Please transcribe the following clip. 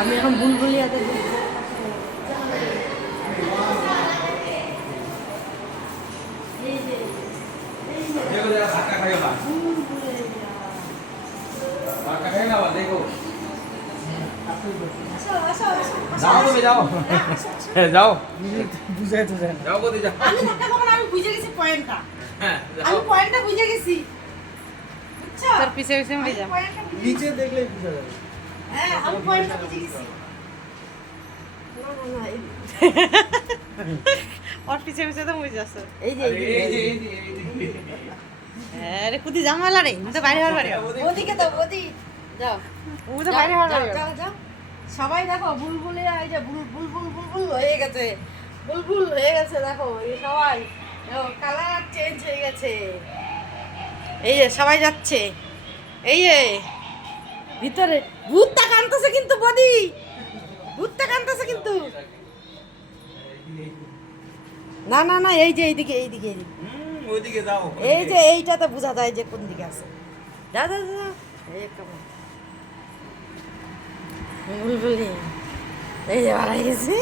আমি এখন বুলবুলিয়াতে ঢুকবো। এই যে देखो जरा धक्का खाएगा বুলবুলিয়া। धक्का खाएगा वो देखो আসো আসো আসো जाओ तो भी जाओ जाओ बुझे तो जाओ को दे जाओ আমি ধাক্কা খাবো না, আমি বুঝে গেছি পয়েন্টটা। जाओ আমি পয়েন্টটা বুঝে গেছি, বুঝছো? তোর পিছে পিছে মরে যা। আমি পয়েন্টটা বুঝে नीचे देख ले बुझा जाएगा হ্যাঁ, আমি পয়েন্টটা বুঝে গেছি। না না না ওর পিছে পিছে তো মরে যাচ্ছে। এই যে अरे ये আরে কুদি জামালা রে, আমি তো বাইরে হওয়ার বাড়ি। ওদিকে দাও, ওদি যাও, ও তো বাইরে হওয়ার যাও, বাড়ি। যাও, যাও। সবাই দেখো বুলবুলিয়া, এই যে বুলবুল বুলবুল হয়ে গেছে, বুলবুল হয়ে গেছে। দেখো এই সবাই কালার চেঞ্জ হয়ে গেছে। এই যে সবাই যাচ্ছে, এই যে ভিতরে ভূতটা কাঁদতেছে কিন্তু, বদি ভূতটা কাঁদতেছে কিন্তু। না না না, এই যে এইদিকে এইদিকে এইদিকে, ওইদিকে যাও এই যে এইটাতে বোঝা যায় যে কোন দিকে আছে। যা যা যা, এই কেমন বুলবুলি, এই যে বাড়াই গেছে।